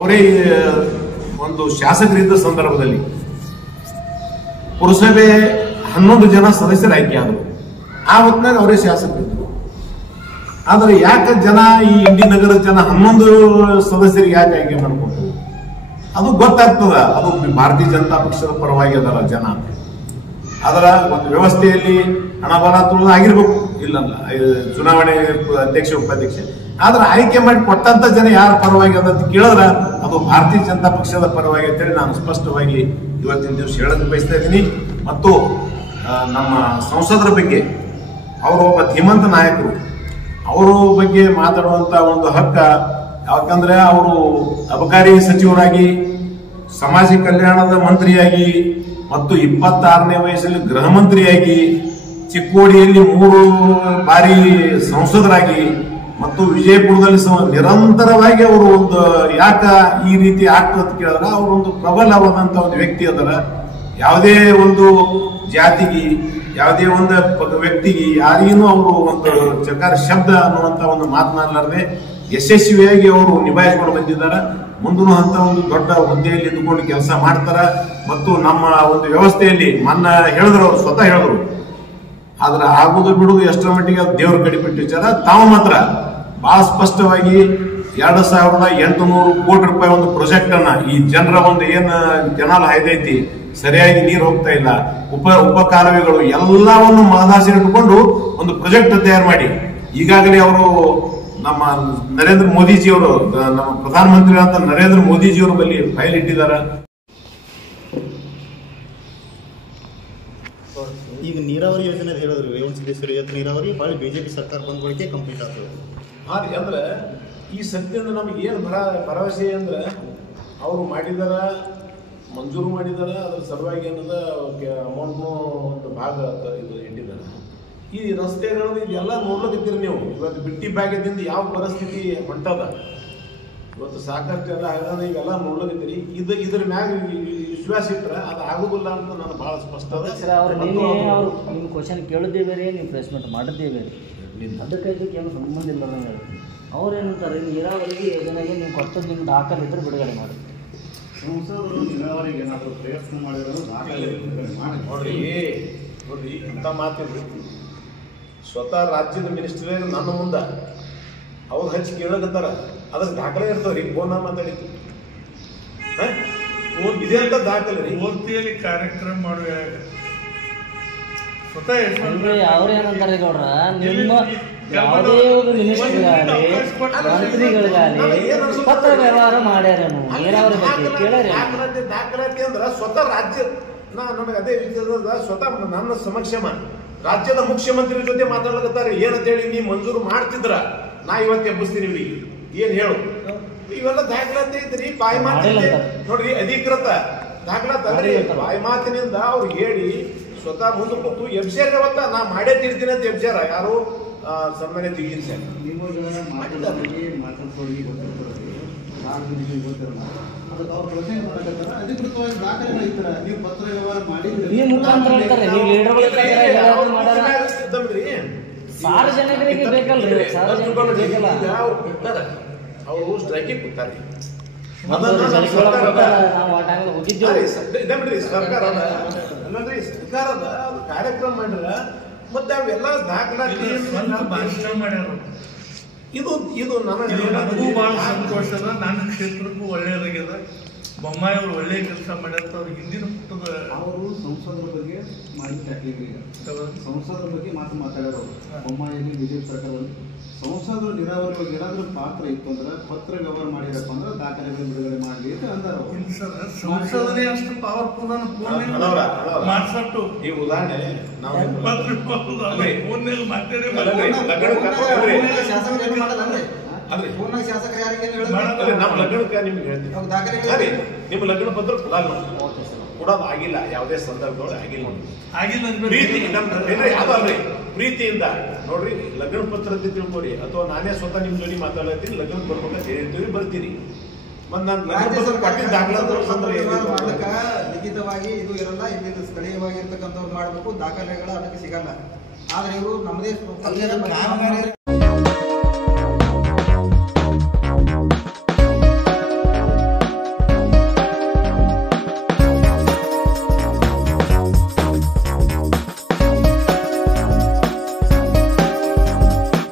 ಅವರೇ ಒಂದು ಶಾಸಕರಿದ್ದ ಸಂದರ್ಭದಲ್ಲಿ ಪುರಸಭೆ 11 ಜನ ಸದಸ್ಯರು ಆಯ್ಕೆ ಆದರು. ಆ ಹೊತ್ತಿನಾಗ ಅವರೇ ಶಾಸಕರಿದ್ದರು. ಆದ್ರೆ ಯಾಕೆ ಜನ ಈ ಇಂಡಿ ನಗರದ ಜನ 11 ಸದಸ್ಯರಿಗೆ ಯಾಕೆ ಆಯ್ಕೆ ಮಾಡ್ಕೊಂಡ್ರು ಅದು ಗೊತ್ತಾಗ್ತದ. ಅದು ಭಾರತೀಯ ಜನತಾ ಪಕ್ಷದ ಪರವಾಗಿ ಅದರ ಜನ. ಅದರ ಒಂದು ವ್ಯವಸ್ಥೆಯಲ್ಲಿ ಹಣಬಲ ತುಳಿದು ಆಗಿರ್ಬೇಕು, ಇಲ್ಲಲ್ಲ ಚುನಾವಣೆ ಅಧ್ಯಕ್ಷ ಉಪಾಧ್ಯಕ್ಷ. ಆದ್ರೆ ಆಯ್ಕೆ ಮಾಡಿ ಕೊಟ್ಟಂತ ಜನ ಯಾರ ಪರವಾಗಿ ಅದಂತ ಕೇಳಿದ್ರೆ ಅದು ಭಾರತೀಯ ಜನತಾ ಪಕ್ಷದ ಪರವಾಗಿ ಅಂತೇಳಿ ನಾನು ಸ್ಪಷ್ಟವಾಗಿ ಇವತ್ತಿನ ದಿವಸ ಹೇಳಕ್ಕೆ ಬಯಸ್ತಾ ಇದ್ದೀನಿ. ಮತ್ತು ನಮ್ಮ ಸಂಸದರ ಬಗ್ಗೆ ಅವರು ಒಬ್ಬ ಧೀಮಂತ ನಾಯಕರು, ಅವರ ಬಗ್ಗೆ ಮಾತಾಡುವಂತ ಒಂದು ಹಕ್ಕ. ಯಾಕಂದ್ರೆ ಅವರು ಅಬಕಾರಿ ಸಚಿವರಾಗಿ, ಸಮಾಜ ಕಲ್ಯಾಣದ ಮಂತ್ರಿಯಾಗಿ ಮತ್ತು 26ನೇ ವಯಸ್ಸಲ್ಲಿ ಗೃಹ ಮಂತ್ರಿಯಾಗಿ, ಚಿಕ್ಕೋಡಿಯಲ್ಲಿ 3 ಬಾರಿ ಸಂಸದರಾಗಿ ಮತ್ತು ವಿಜಯಪುರದಲ್ಲಿ ನಿರಂತರವಾಗಿ ಅವರು ಒಂದು ಯಾಕ ಈ ರೀತಿ ಆಗ್ತದೆ ಕೇಳಿದ್ರೆ ಅವರೊಂದು ಪ್ರಬಲವಾದಂತ ಒಂದು ವ್ಯಕ್ತಿ ಅದರ. ಯಾವುದೇ ಒಂದು ಜಾತಿಗೆ, ಯಾವುದೇ ಒಂದು ವ್ಯಕ್ತಿಗೆ ಯಾರಿಗೂ ಅವರು ಒಂದು ಚಕಾರ ಶಬ್ದ ಅನ್ನುವಂತ ಒಂದು ಮಾತನಾಡಲಾರದೆ ಯಶಸ್ವಿಯಾಗಿ ಅವರು ನಿಭಾಯಿಸಿಕೊಂಡು ಬಂದಿದ್ದಾರೆ. ಮುಂದೂ ಅಂತ ಒಂದು ದೊಡ್ಡ ಹುದ್ದೆಯಲ್ಲಿ ಇದ್ದುಕೊಂಡು ಕೆಲಸ ಮಾಡ್ತಾರ. ಮತ್ತು ನಮ್ಮ ಒಂದು ವ್ಯವಸ್ಥೆಯಲ್ಲಿ ಮೊನ್ನೆ ಹೇಳಿದ್ರು, ಅವರು ಸ್ವತಃ ಹೇಳಿದ್ರು, ಆದ್ರೆ ಆಗುದು ಬಿಡುದು ಎಷ್ಟರ ಮಟ್ಟಿಗೆ ಅದು ದೇವ್ರ ಕಡೆ ಬಿಟ್ಟು ವಿಚಾರ. ತಾವು ಮಾತ್ರ ಬಹಳ ಸ್ಪಷ್ಟವಾಗಿ 2800 ಕೋಟಿ ರೂಪಾಯಿ ಒಂದು ಪ್ರಾಜೆಕ್ಟ್ ಅನ್ನ ಈ ಜನರ ಒಂದು ಏನ್ ಕೆನಾಲ್ ಹಾಯ್ದೈತಿ, ಸರಿಯಾಗಿ ನೀರು ಹೋಗ್ತಾ ಇಲ್ಲ, ಉಪ ಕಾಲುವೆಗಳು ಎಲ್ಲವನ್ನು ಮಹದಾಸೆ ಇಟ್ಟುಕೊಂಡು ಒಂದು ಪ್ರಾಜೆಕ್ಟ್ ತಯಾರು ಮಾಡಿ ಈಗಾಗಲೇ ಅವರು ನಮ್ಮ ನರೇಂದ್ರ ಮೋದಿಜಿಯವರು, ನಮ್ಮ ಪ್ರಧಾನಮಂತ್ರಿ ಅಂತ ನರೇಂದ್ರ ಮೋದಿಜಿಯವರ ಬಳಿ ಫೈಲ್ ಇಟ್ಟಿದ್ದಾರೆ. ಈಗ ನೀರಾವರಿ ಯೋಜನೆ ಹೇಳಿದ್ರು, ರೇವಂತ್ ಸಿದ್ದೇಶ್ವರ ನೀರಾವರಿ ಭಾಳ ಬಿಜೆಪಿ ಸರ್ಕಾರ ಬಂದ ಬಳಿಕೆ ಕಂಪ್ಲೀಟ್ ಆಗ್ತದೆ. ಅಂದ್ರೆ ಈ ಸತ್ಯದ ನಮ್ಗೆ ಏನು ಭರವಸೆ ಅಂದ್ರೆ ಅವರು ಮಾಡಿದಾರ, ಮಂಜೂರು ಮಾಡಿದಾರ. ಅದ್ರ ಸಲುವಾಗಿ ಏನದ ಅಮೌಂಟ್ನು ಒಂದು ಭಾಗ ಇದು ಇಟ್ಟಿದ್ದಾರೆ. ಈ ರಸ್ತೆಗಳು ಇದೆಲ್ಲ ನೋಡ್ಲಿಕ್ಕತ್ತೀರಿ ನೀವು. ಇವತ್ತು ಬಿಟ್ಟಿ ಭಾಗ್ಯದಿಂದ ಯಾವ ಪರಿಸ್ಥಿತಿ ಹೊಂಟದ, ಇವತ್ತು ಸಾಕಷ್ಟು ಎಲ್ಲ ಹೈರಾಣ ಇವೆಲ್ಲ ನೋಡ್ಲಿಕ್ಕತ್ತೀರಿ. ಇದ್ರ ಮ್ಯಾಗ ವಿಶ್ವಾಸ ಇಟ್ರೆ ಅದು ಆಗುದಿಲ್ಲ ಅಂತ ನಾನು ಬಹಳ ಸ್ಪಷ್ಟ ಅದ. ನಿಮ್ಮ ಕ್ವಶನ್ ಕೇಳೋದೇ ಬೇರೆ, ನೀವು ಪ್ರೆಸ್ ಮೀಟ್ ಮಾಡೋದೇ ಬೇರೆ. ಅದಕ್ಕೆ ಇದಕ್ಕೆ ಏನು ಸಂಬಂಧ ಇಲ್ಲ. ಅವ್ರೇನಂತಾರೆ, ನೀರಾವರಿಗೆ ಯೋಜನೆಗೆ ನೀವು ಕೊಟ್ಟದ್ದು ನಿಮ್ಮ ದಾಖಲೆ ಇದ್ರೆ ಬಿಡುಗಡೆ ಮಾಡಿ. ಸಂಸದರು ನೀರಾವರಿಗೆ ಏನಾದರೂ ಪ್ರಯತ್ನ ಮಾಡಿರೋದು ದಾಖಲೆ ನೋಡ್ರಿ ಅಂತ ಮಾತಿಲ್ರಿ. ಸ್ವತಃ ರಾಜ್ಯದ ಮಿನಿಸ್ಟರ್ ನನ್ನ ಮುಂದೆ ಅವ್ರು ಹಚ್ಚಿ ಕೇಳಕತ್ತಾರ, ಅದಕ್ಕೆ ದಾಖಲೆ ಇರ್ತಾವ್ರಿ. ಫೋನ್ ಮಾತಾಡಿದ್ದು ಇದೇ ಅಂತ ದಾಖಲೆ ರೀ. ಮೂರ್ತಿಯಲ್ಲಿ ಕಾರ್ಯಕ್ರಮ ಮಾಡುವ ಅವ್ರೇನಂತಾರೆ ಗೌಡ್ರ, ನಿಮ್ಮ ಯಾವುದೇ ಒಂದು ಮಿನಿಸ್ಟರ್ಗಾಗಲಿ ಮಂತ್ರಿಗಳಿಗಾಗಲಿ ಪತ್ರ ವ್ಯವಹಾರ ಮಾಡ್ಯಾರ ನೀರಾವರಿ ಬಗ್ಗೆ ಕೇಳ್ಯಾರ. ದಾಖಲಾತಿ ಅಂದ್ರೆ ಸ್ವತಃ ರಾಜ್ಯ ನನಗೆ ಅದೇ ವಿಚಾರದ ಸ್ವತಃ ನನ್ನ ಸಮಕ್ಷಮ ರಾಜ್ಯದ ಮುಖ್ಯಮಂತ್ರಿ ಜೊತೆ ಮಾತಾಡ್ಲಕತ್ತಾರೆ. ಏನಂತೇಳಿ ನೀ ಮಂಜೂರು ಮಾಡ್ತಿದ್ರ ನಾ ಇವತ್ತು ಎಬ್ಬಿಸ್ತೀನಿ ಇವ್ರಿಗೆ ಏನ್ ಹೇಳು. ಇವೆಲ್ಲ ದಾಖಲಾತಿ ಐತ್ರಿ, ಬಾಯಿ ಮಾತಿ ನೋಡ್ರಿ, ಅಧಿಕೃತ ದಾಖಲಾತಿ ಅಂದ್ರೆ ಬಾಯಿ ಮಾತಿನಿಂದ ಅವ್ರು ಹೇಳಿ ಸ್ವತಃ ಮುಂದೆ ಕೂತು ಎಬ್ಸ್ಯಾರ. ಅವತ್ತ ನಾ ಮಾಡೇ ತೀರ್ತೀನಿ ಅಂತ ಎಬ್ಸ್ಯಾರ ಯಾರು? ಸನ್ಮಾನ್ಯ ದಿಗ್ವಿಜಯ್ ಸರ್. ಸಾರ್ವಜನಿಕರಿಗೆ ಬೇಕಲ್ರಿ, ಸಾರ್ವಜನಿಕರಿಗೆ ಬೇಕಲ್ಲ. ಅವರು ಸ್ಟ್ರೈಕಿಗೆ ಕೂತಾರೆ. ಸರ್ಕಾರದ ಕಾರ್ಯಕ್ರಮ ಮಾಡಿರ ಮತ್ತೆ ಅವೆಲ್ಲ ದಾಖಲಾತಿ ಮಾಡ್ಯಾರ. ಇದು ನನಗೂ ಬಹಳ ಸಂತೋಷ ಅದ. ನನ್ನ ಕ್ಷೇತ್ರಕ್ಕೂ ಒಳ್ಳೆಯದಾಗ್ಯದ. ಬೊಮ್ಮಾಯಿ ಅವರು ಒಳ್ಳೆಯ ಕೆಲಸ ಮಾಡ್ಯಾರ. ಅವ್ರಿಗೆ ಹಿಂದಿನ ಪುಟ್ಟದ ಅವರು ಸಂಸದರ ಬಗ್ಗೆ ಮಾಡಿ ಸಂಸದರ ಬಗ್ಗೆ ಮಾತಾಡ್ಯಾರ. ಬೊಮ್ಮಾಯಿಯಲ್ಲಿ ಬಿಜೆಪಿ ಸರ್ಕಾರದಲ್ಲಿ ಸಂಸದರು ನೀರಾವರಿ ಬಗ್ಗೆ ಏನಾದ್ರೂ ಪಾತ್ರ ಇತ್ತು ಅಂದ್ರೆ ಪತ್ರ ವ್ಯವಹಾರ ಮಾಡಿರಪ್ಪ ಅಂದ್ರೆ ದಾಖಲೆಗಳು ಬಿಡುಗಡೆ ಮಾಡಲಿ ಅಂತ ಅಂದಾರ. ಸಂಸದನೇ ಅಷ್ಟು ಪವರ್ಫುಲ್ ಮಾಡ್ಸಟ್ಟು ಈ ಉದಾಹರಣೆ ಶಾಸಕರು ಯಾರಿಗೆ ನಮ್ಮ ಲಗ್ನಕ್ಕೆ ನಿಮ್ಗೆ ಹೇಳ್ತೀನಿ, ನಿಮ್ಮ ಲಗ್ನ ಪತ್ರ ಕೊಡೋದು ಆಗಿಲ್ಲ, ಯಾವುದೇ ಸಂದರ್ಭದೊಳಗೆ ಆಗಿಲ್ಲ. ಪ್ರೀತಿಯಿಂದ ನೋಡ್ರಿ, ಲಗ್ನ ಪತ್ರ ಅಂತ ತಿಳ್ಕೊಡಿ, ಅಥವಾ ನಾನೇ ಸ್ವತಃ ನಿಮ್ ಜೊತೆ ಮಾತಾಡ್ತೀನಿ, ಲಗ್ನ ಬರ್ಬೇಕಂತ ಹೇಳ್ತೀವಿ, ಬರ್ತೀನಿ. ಲಿಖಿತವಾಗಿ ಇದು ಇರಲ್ಲ, ಇಲ್ಲಿ ಸ್ಥಳೀಯವಾಗಿರ್ತಕ್ಕಂಥವ್ರು ಮಾಡಬೇಕು, ದಾಖಲೆಗಳು ಅದಕ್ಕೆ ಸಿಗಲ್ಲ. ಆದ್ರೆ ಇವರು ನಮ್ಮದೇ